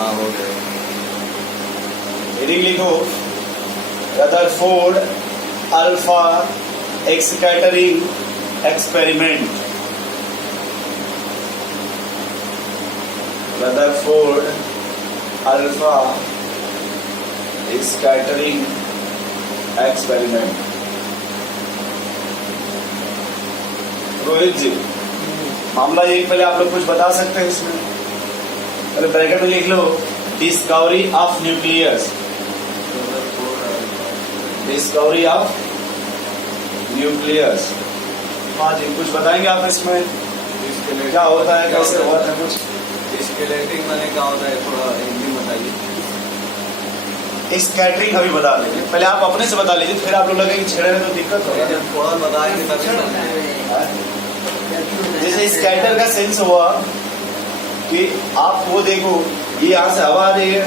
हाँ हो गया। हेडिंग लिखो, Rutherford alpha scattering experiment. Rutherford alpha scattering experiment. Rohit ji, मामला ये, पहले आप लोग कुछ बता सकते हैं इसमें? पहले ब्रैकेट में लिख लो, discovery of nucleus. Discovery of nucleus. हाँ जी, कुछ बताएंगे आप इसमें? क्या होता है, कैसे हुआ था कुछ? स्केलेटिंग मैंने क्या होता है, थोड़ा हिंदी बताइए। स्कैटरिंग अभी बता देंगे, पहले आप अपने से बता लीजिए, फिर आप लोग लगे कि छेड़े में तो दिक्कत होगा। थोड़ा बताएंगे तभी। जैसे स्कैटर का सेंस हुआ कि आप वो देखो, ये यहाँ से हवा आ रही है,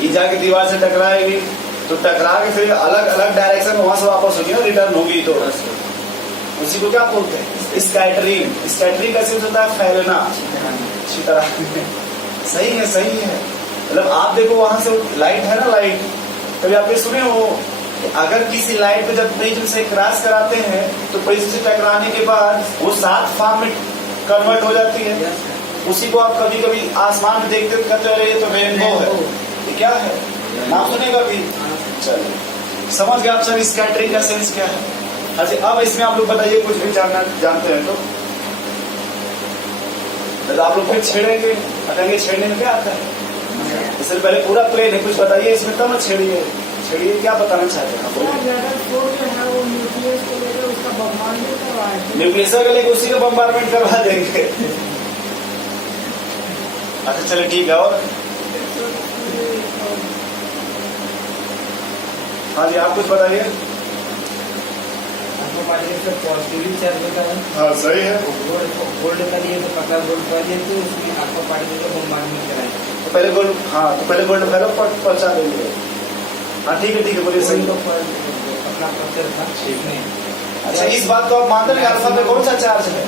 ये जाके दीवार से टकराएगी, तो टकरा के फिर अलग अलग डायरेक्शन में वहां से वापस होगी ना, रिटर्न होगी, तो उसी को क्या बोलते हैं? स्कैटरिंग। स्कैटरिंग का सेंस होता है फैलना, अच्छी तरह। सही है, सही है। मतलब आप देखो, वहां से लाइट है ना, लाइट कभी आपने सुने हो कि अगर किसी लाइट को जब प्रिज्म से क्रॉस कराते हैं तो प्रिज्म से टकराने के बाद वो 7 फॉर्म में कन्वर्ट हो जाती है। उसी को आप कभी कभी आसमान में देखते कहते हैं ये तो रेनबो है, ये क्या है, नाम सुनेगा भी। चलिए, समझ गए आप सब स्कैटरिंग का सेंस क्या है? अच्छा, अब इसमें आप लोग बताइए, कुछ भी जानते हैं तो आप लोग फिर छेड़ेंगे, बताएंगे छेड़ने में क्या आता है। इससे पहले पूरा प्लेन है, कुछ बताइए इसमें, तब छेड़िए। छेड़िए, क्या बताना चाहते हैं? न्यूक्लियस का लेके उसी का बम्बारमेंट करवा देंगे। अच्छा चलिए ठीक है। और हाँ जी, आप कुछ बताइए। पॉजिटिवली चार्ज होता है। हाँ सही है। गोल्ड का लिए तो पतला गोल्ड का लिए तो उसमें आपको पार्टिकल का बम्बारमेंट कराएंगे। तो पहले गोल्ड, हाँ तो पहले गोल्ड पहले पहुंचा देंगे। हाँ ठीक है, बोलिए। सही अपना पत्थर था इसमें। अच्छा, इस बात को आप मानते हैं कि अल्फा पे कौन सा चार्ज है?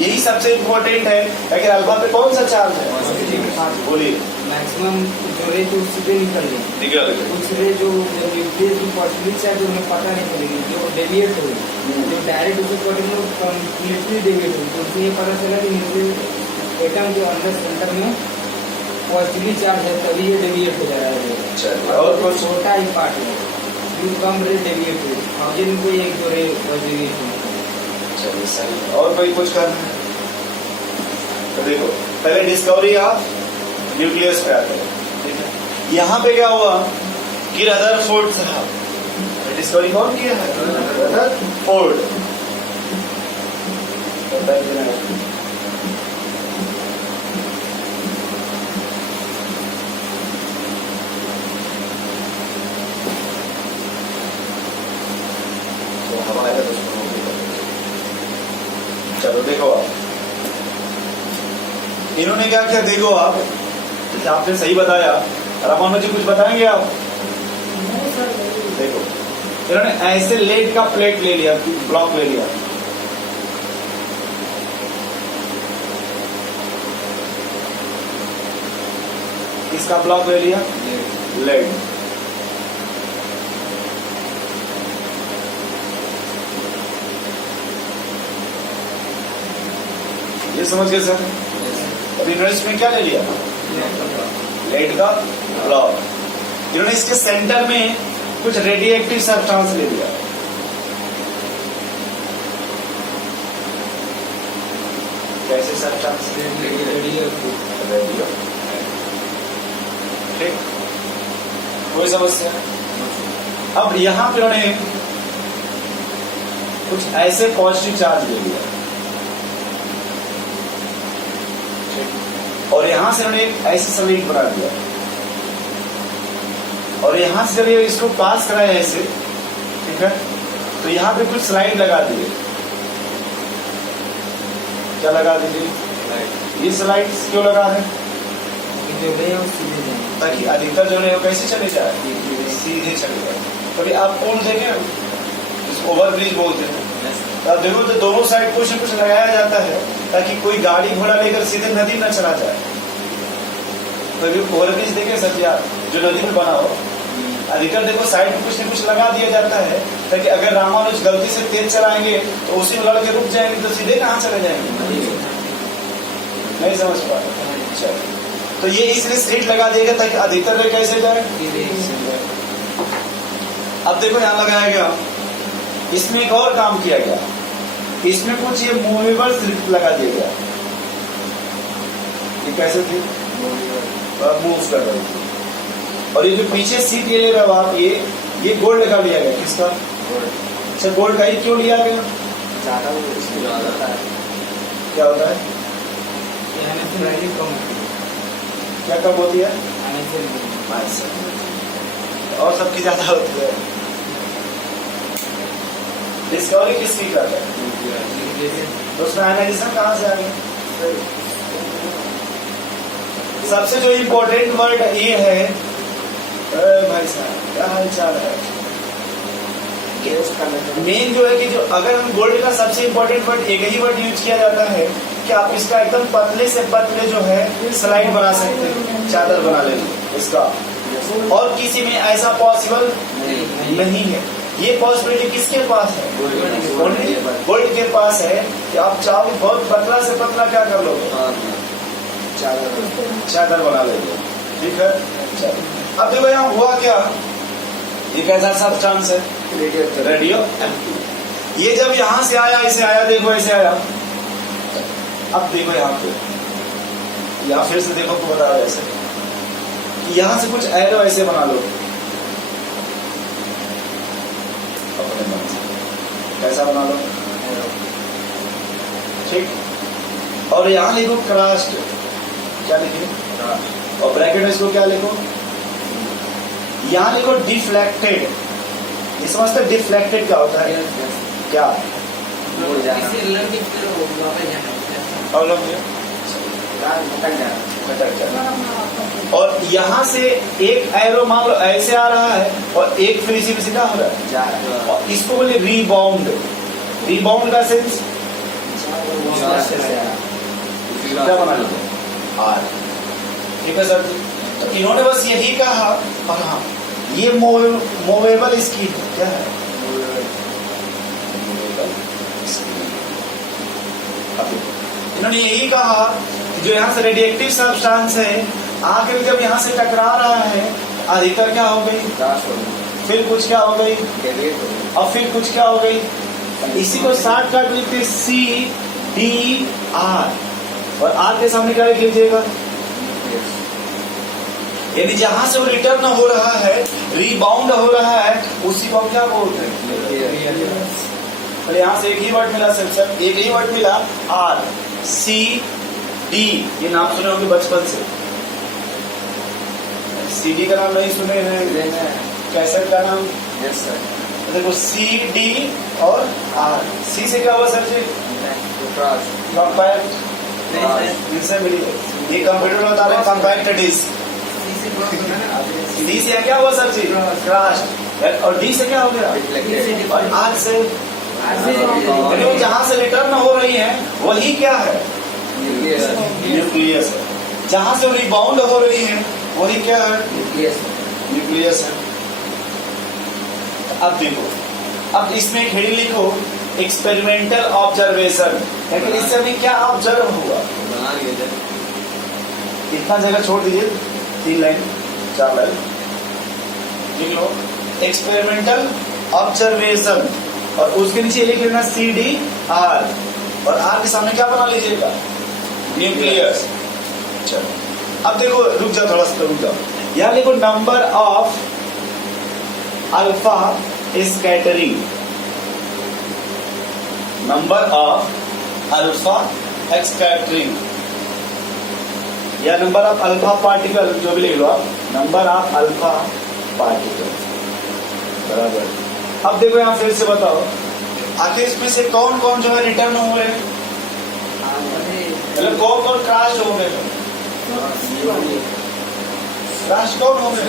यही सबसे इम्पोर्टेंट है, लेकिन अल्फा पे कौन सा चार्ज है? बोलिए। मैक्सिमम जो रे तो उससे निकल गई, उससे जो न्यूक्लियस की पॉजिटिव चार्ज उन्हें पता नहीं चलेगी, जो डेविएट होगी, जो डायरेक्ट उससे पॉजिटिव कंप्लीटली डेविएट होगी, तो उससे ये पता चला कि न्यूक्लियस एटम जो अंदर सेंटर में पॉजिटिवली चार्ज है, तभी ये डेविएट हो जा रहा है। और कुछ छोटा ही पार्ट है कम रे डेविएट हुई, और जिनको एक जो रे डेविएट हुई। चलिए सही। और कोई कुछ करना है तो देखो, पहले डिस्कवरी ऑफ न्यूक्लियस पे आते हैं, ठीक है। यहाँ पे क्या हुआ कि रदरफोर्ड साहब, डिस्कवरी कौन किया है? रदरफोर्ड। चलो देखो आप, इन्होंने क्या किया, देखो आप, आपने सही बताया। रामानुज जी कुछ बताएंगे आप? देखो, इन्होंने ऐसे लेड का प्लेट ले लिया, ब्लॉक ले लिया, इसका ब्लॉक ले लिया, लेड। ये समझ गए सर? अभी इन्होंने इसमें क्या ले लिया? लेड का ब्लॉक। इन्होंने इसके सेंटर में कुछ रेडिएटिव सब्सटेंस ले लिया, कैसे सब्सटेंस? रेडियो। ठीक, कोई समस्या? अब यहां पे उन्होंने कुछ ऐसे पॉजिटिव चार्ज ले लिया, और यहां से उन्होंने एक ऐसे समीप बना दिया, और यहां से जब ये इसको पास कराया ऐसे, ठीक है, तो यहां पे कुछ स्लाइड लगा दिए। क्या लगा दीजिए? ये स्लाइड क्यों लगा है? ताकि अधिकतर जो है वो कैसे चले जाए, सीधे चले जाए। कभी आप पुल देखे, जिसको ओवर ब्रिज बोलते हैं, तो आप देखो तो दोनों साइड कुछ न कुछ लगाया जाता है ताकि कोई गाड़ी घोड़ा लेकर सीधे नदी न चला जाए। ओवरब्रिज देखे सर जी आप, जो नदी में बना हो, अधिकतर देखो साइड में कुछ न कुछ लगा दिया जाता है ताकि अगर रामानुज गलती से तेज चलाएंगे तो उसी में लड़के रुक जाएंगे तो सीधे कहाँ चले जाएंगे। नहीं समझ पा रहे। अच्छा, तो ये इसलिए स्ट्रीट लगा देगा ताकि अधिकतर वे कैसे जाए। अब देखो यहाँ लगाया गया, इसमें एक और काम किया गया, इसमें कुछ ये मूवेबल स्ट्रिप लगा दिया गया। ये कैसे थी, मूव कर रही थी। और ये जो पीछे सीट ये ले रहे हो आप, ये गोल्ड का लिया गया। किसका? अच्छा, गोल्ड का ही क्यों लिया गया? क्या होता है, क्या कम होती है, और सबकी ज्यादा होती है। डिस्कवरी किसकी कर रहे हैं, तो उसमें आयनाइजेशन कहाँ से आ गया? सबसे जो इम्पोर्टेंट वर्ड ये है, भाई साहब क्या हाल चाल है, मेन जो है कि जो अगर हम गोल्ड का सबसे इम्पोर्टेंट वर्ड एक ही वर्ड यूज किया जाता है कि आप इसका एकदम पतले से पतले जो है स्लाइड बना सकते हैं, चादर बना लेंगे इसका, और किसी में ऐसा पॉसिबल नहीं है। ये पॉसिबिलिटी किसके पास है? गोल्ड के पास है कि आप चाहो बहुत पतला से पतला क्या कर लोगे, चादर बना लेंगे। ठीक है, अब देखो यहाँ हुआ क्या, ये कैसा सब्सटेंस है, रेडियो। ये जब यहाँ से आया, ऐसे आया, देखो ऐसे आया। अब देखो यहाँ पे, यहाँ फिर से देखो को बता रहा है ऐसे, यहाँ से कुछ एरो ऐसे बना लो अपने मन से, कैसा बना लो, ठीक। और यहाँ लिखो क्रस्ट, क्या लिखे, और ब्रैकेट में इसको क्या लिखो, यहाँ लिखो डिफ्लेक्टेड। ये समझते डिफ्लेक्टेड क्या होता है? क्या और यहाँ से एक एरो मान लो ऐसे आ रहा है और एक फिर इसी में सीधा हो रहा है, और इसको बोले रीबाउंड। रीबाउंड का सेंस क्या बना लो, आर। ठीक है सर, तो इन्होंने बस यही कहा। और हाँ, ये मूवेबल इसकी क्या है, इन्होंने यही कहा कि जो यहाँ से रेडिएक्टिव सब्सटेंस है आखिर जब यहाँ से टकरा रहा है, अधिकतर क्या हो गई, फिर कुछ क्या हो गई, और फिर कुछ क्या हो गई। इसी को शॉर्टकट लिखते CDR, और आर के सामने क्या लिख लीजिएगा, यानी जहां से वो रिटर्न हो रहा है, रीबाउंड हो रहा है, उसी को क्या बोलते हैं। यहाँ से एक ही वर्ड मिला सर, एक ही वर्ड मिला, RCD। ये नाम सुने होंगे बचपन से, CD का नाम नहीं सुने हैं, कैसेट का नाम। Yes sir. देखो CD और R, C से क्या हुआ सर जी, कॉम्पैक्ट, इनसे मिली। ये कंप्यूटर बता रहे हैं कॉम्पैक्ट डिस्क। डी से क्या हुआ सर जी, क्रस्ट। और डी से क्या हो गया, और आर से जहां से रिटर्न हो रही है वही क्या है, न्यूक्लियस है। जहां से रिबाउंड हो रही है वही क्या है, न्यूक्लियस है। अब देखो, अब इसमें एक हेडिंग लिखो, एक्सपेरिमेंटल ऑब्जर्वेशन। लेकिन इससे अभी क्या ऑब्जर्व हुआ, इतना जगह छोड़ दीजिए, 3 लाइन 4 लाइन लिख लो, एक्सपेरिमेंटल ऑब्जर्वेशन, और उसके नीचे लिख लेना CDR, और आर के सामने क्या बना लीजिएगा, न्यूक्लियस। चलो अब देखो, रुक जाओ थोड़ा सा, रुक जाओ, यहाँ लिखो number of alpha scattering, number of alpha scattering, या नंबर ऑफ अल्फा पार्टिकल, जो भी लिख लो आप, नंबर ऑफ अल्फा पार्टिकल बराबर। अब देखो यहाँ फिर से बताओ, आखिर इसमें से कौन कौन जो है रिटर्न हो गए, मतलब कौन कौन क्रैश हो गए, क्रैश कौन हो गए,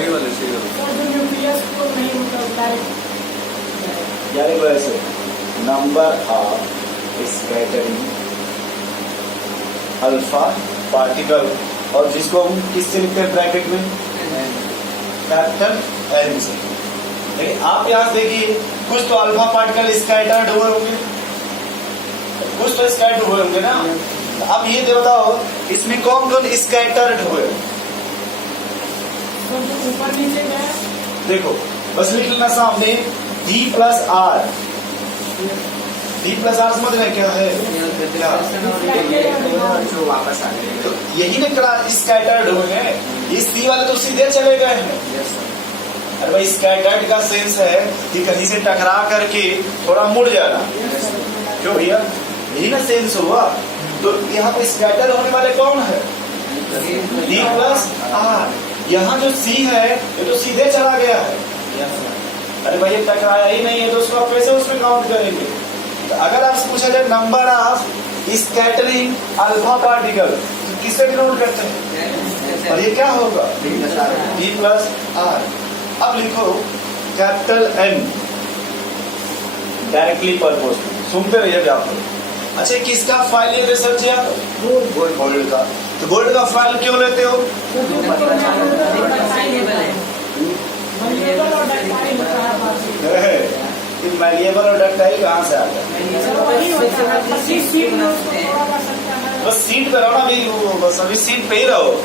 यानी वैसे number of scattering alpha particle और जिसको हम किससे लिखते हैं ब्रैकेट में, कैपिटल एन से। लेकिन आप यहां देखिए कुछ तो अल्फा पार्टिकल स्कैटर्ड हुए होंगे, कुछ तो स्कैटर्ड हुए होंगे ना। अब ये बताओ इसमें कौन कौन स्कैटर्ड हुए? ऊपर नीचे में देखो बस लिख लेना सामने D plus R. D plus R समझ रहे क्या है? जो वापस आ गए तो यही ना स्कैटर्ड हुए हैं। इस सी वाले तो सीधे चले गए हैं। अरे भाई स्कैटर्ड का सेंस है कि कहीं से टकरा करके थोड़ा मुड़ जाना, क्यों भैया? यही ना सेंस हुआ। तो यहाँ पे स्कैटर होने वाले कौन है? D plus R. यहाँ जो C है ये तो सीधे चला गया है। अरे भाई ये टकराया ही नहीं है तो उसको आप कैसे उसमें काउंट करेंगे? तो अगर आपसे पूछा जाए number of scattering alpha particle तो किससे डिनोट करते हैं? और ये क्या होगा? D plus R. अब लिखो कैपिटल N डायरेक्टली प्रोपोर्शनल। सुनते रहिए आप। अच्छा किसका फाइल लेते सर जी आप? गोल्ड का। तो गोल्ड का फाइल क्यों लेते हो? मैलिएबल और डक्टाइल कहाँ से आ गया? बस सीट पे रहो ना अभी, बस अभी सीट पे ही रहो।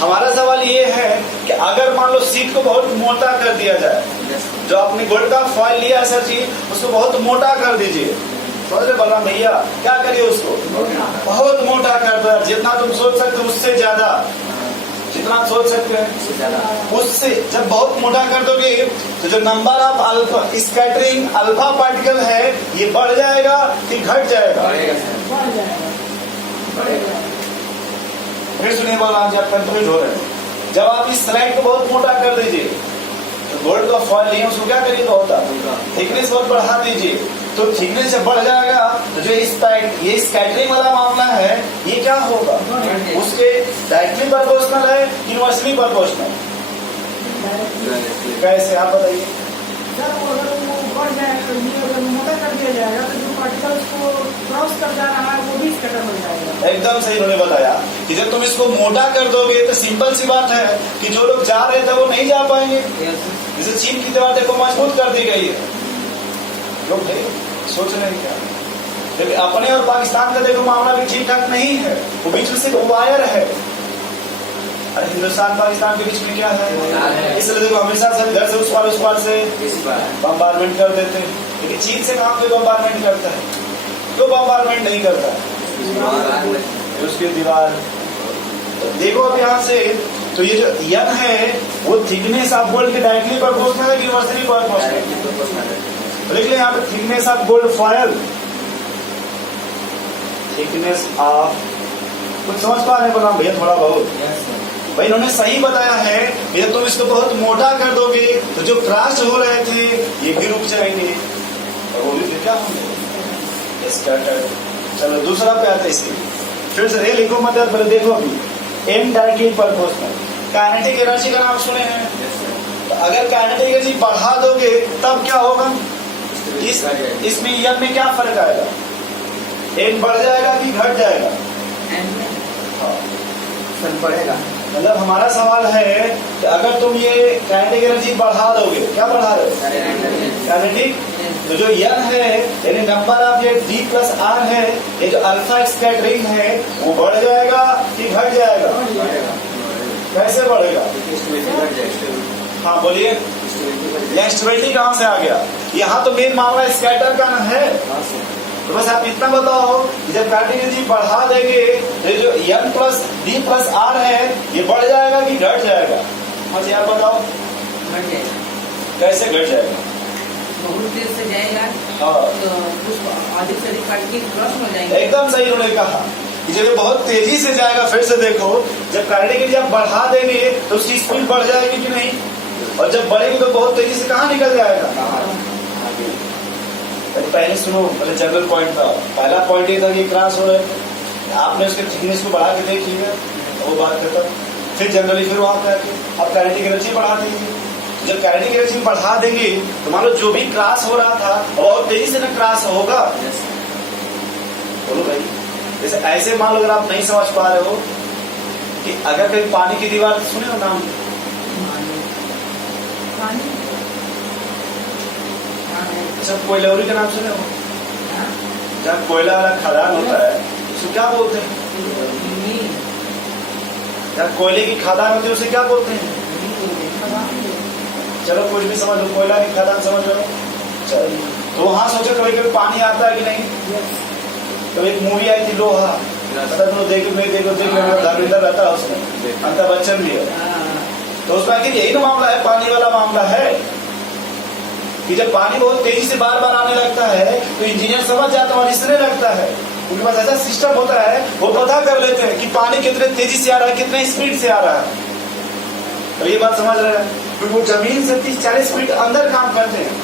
हमारा सवाल ये है कि अगर मान लो सीट को बहुत मोटा कर दिया जाए, जो आपने गोल्ड का फॉइल लिया है सर जी उसको बहुत मोटा कर दीजिए। समझ रहे बलराम भैया? क्या करिए उसको बहुत मोटा कर दो। जितना तुम सोच सकते हो उससे ज्यादा, जितना सोच सकते हैं उससे जब बहुत मोटा कर दोगे तो जो number of alpha scattering alpha particle है ये बढ़ जाएगा कि घट जाएगा? फिर सुनिए बलराम जी, आप कंफ्यूज हो रहे हैं। जब आप इस स्लाइड को बहुत मोटा कर दीजिए तो गोल्ड का फॉइल नहीं है उसको क्या करिए? तो होता थिकनेस बहुत बढ़ा दीजिए तो थिकनेस जब बढ़ जाएगा तो जो ये स्कैटरिंग वाला मामला है ये क्या होगा? उसके डायरेक्टली प्रोपोर्शनल है, इनवर्सली प्रोपोर्शनल? कैसे आप बताइए? सर अगर वो बढ़ जाएगा, अगर मोटा कर दिया जाएगा तो जो पार्टिकल्स को क्रॉस कर जा रहा है वो भी स्कैटर हो जाएगा। एकदम सही उन्होंने बताया कि जब तुम इसको मोटा कर दोगे तो सिंपल सी बात है कि जो लोग जा रहे थे वो नहीं जा पाएंगे। जैसे चीन की दीवार देखो मजबूत कर दी गई है, लोग सोच रहे हैं क्या? लेकिन अपने और पाकिस्तान का देखो मामला भी ठीक ठाक नहीं है, वो बीच में सिर्फ वायर है। अरे हिंदुस्तान पाकिस्तान के बीच में क्या है? इसलिए देखो हमेशा से इधर से उस पार से बम्बारमेंट कर देते हैं। लेकिन चीन से कहाँ पे बम्बारमेंट करता है? क्यों बम्बारमेंट नहीं करता है? उसकी दीवार तो देखो अब यहाँ से तो ये जो यन है वो थिकनेस ऑफ गोल्ड के डायरेक्टली प्रोपोर्शनल है कि इनवर्सली प्रोपोर्शनल? लिख ले यहाँ पे thickness of gold foil, thickness of, कुछ समझ पा रहे हैं भैया? थोड़ा बहुत भाई इन्होंने सही बताया है। जब तुम इसको बहुत मोटा कर दोगे तो जो क्रॉस हो रहे थे ये भी रुक जाएंगे और वो भी क्या होंगे? स्कैटर्ड। चलो दूसरा पे आता है इसके, फिर से लिखो मतलब पहले देखो अभी M directly proportional. Kinetic energy का नाम सुने हैं? तो अगर काइनेटिक एनर्जी बढ़ा दोगे तब क्या होगा? इसमें यन में क्या फर्क आएगा? एन बढ़ जाएगा कि घट जाएगा? फर्क पड़ेगा। मतलब हमारा सवाल है कि अगर तुम ये काइनेटिक एनर्जी बढ़ा दोगे, क्या बढ़ा रहे हो? काइनेटिक। तो जो यन है यानी नंबर ऑफ ये D प्लस आर है, ये जो अल्फा स्कैटरिंग है वो बढ़ जाएगा कि घट जाएगा? कैसे बढ़ेगा? हाँ बोलिए। स्टेबिलिटी कहाँ से आ गया? यहाँ तो मेन मामला स्कैटर का ना है। तो बस आप इतना बताओ जब काइनेटिक एनर्जी बढ़ा देंगे तो जो N plus D plus R है ये बढ़ जाएगा कि घट जाएगा? मुझे आप बताओ कैसे घट जाएगा? बहुत देर से जाएगा तो अधिक से अधिक पार्टिकल क्रॉस हो जाएंगे। एकदम सही उन्होंने कहा कि जब बहुत तेजी से जाएगा। फिर से देखो जब काइनेटिक एनर्जी आप बढ़ा देंगे तो उसकी स्पीड बढ़ जाएगी कि नहीं? और जब बढ़ेगी तो बहुत तेजी से कहाँ निकल जाएगा? पहले सुनो, पहले जनरल पॉइंट था। पहला पॉइंट ये था कि क्रॉस हो रहे, आपने उसके थिकनेस को बढ़ा के देख लिया वो बात करता। फिर जनरली फिर वहां पे आके आप काइनेटिक एनर्जी बढ़ा देंगे। जब काइनेटिक एनर्जी बढ़ा देंगे तो मान लो जो भी क्रॉस हो रहा था बहुत तेजी से ना क्रॉस होगा। बोलो भाई, जैसे ऐसे मान लो अगर आप नहीं समझ पा रहे हो कि अगर कहीं पानी की दीवार सुने हो नाम, पानी अच्छा कोयलौरी का नाम सुने हो? जहाँ कोयला वाला खदान होता है उसको क्या बोलते हैं? जहाँ कोयले की खदान होती है उसे क्या बोलते हैं? चलो कुछ भी समझ लो, कोयला की खदान समझ लो। चलो तो वहां सोचो कभी कभी पानी आता है कि नहीं? तो एक मूवी आई थी लोहा, पता तुम देखो धर्मेंद्र रहता है उसमें, अमिताभ बच्चन भी है। तो उसमें आखिर यही ना मामला है, पानी वाला मामला है कि जब पानी बहुत तेजी से बार बार आने लगता है तो इंजीनियर समझ जाता है और इसलिए लगता है, उनके पास ऐसा सिस्टम होता है, वो पता कर लेते हैं कि पानी कितने तेजी से आ रहा है, कितने स्पीड से आ रहा है। तो ये बात समझ रहे हैं, क्योंकि वो जमीन से 30-40 फीट अंदर काम करते हैं।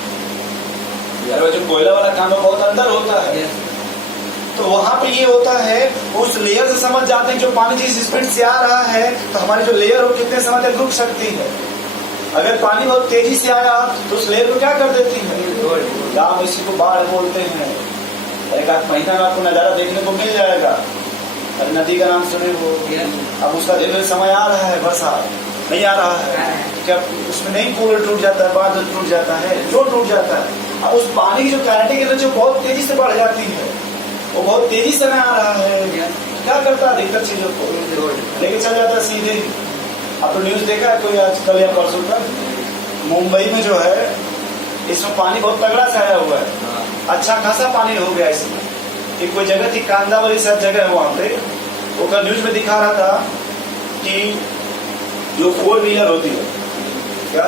यार जो कोयला वाला काम है बहुत अंदर होता है। तो वहां पे ये होता है, उस लेयर से समझ जाते हैं जो पानी जिस स्पीड से आ रहा है तो हमारी जो लेयर हो कितने समय तक रुक सकती है। अगर पानी बहुत तेजी से आया तो उस लेयर को क्या कर देती है? गाँव इसी को बाढ़ बोलते हैं। एक आध महीना में आपको नजारा देखने को मिल जाएगा। अरे नदी का नाम सुने हो? अब उसका धीरे समय आ रहा है, बरसात नहीं आ रहा है, क्या उसमें नहीं पुल टूट जाता है, बांध टूट जाता है, जो टूट जाता है। अब उस पानी की जो काइनेटिक एनर्जी बहुत तेजी से बढ़ जाती है, वो बहुत तेजी से आ रहा है, क्या करता है अधिकतर चीजों को लेके चल जाता है सीधे। आप तो न्यूज देखा है कोई आजकल या परसों का, मुंबई में जो है इसमें पानी बहुत तगड़ा से आया हुआ है, अच्छा खासा पानी हो गया इसमें। एक कोई जगह थी कांदावली सब जगह है वहां पे, वो न्यूज में दिखा रहा था कि जो 4 व्हीलर होती है क्या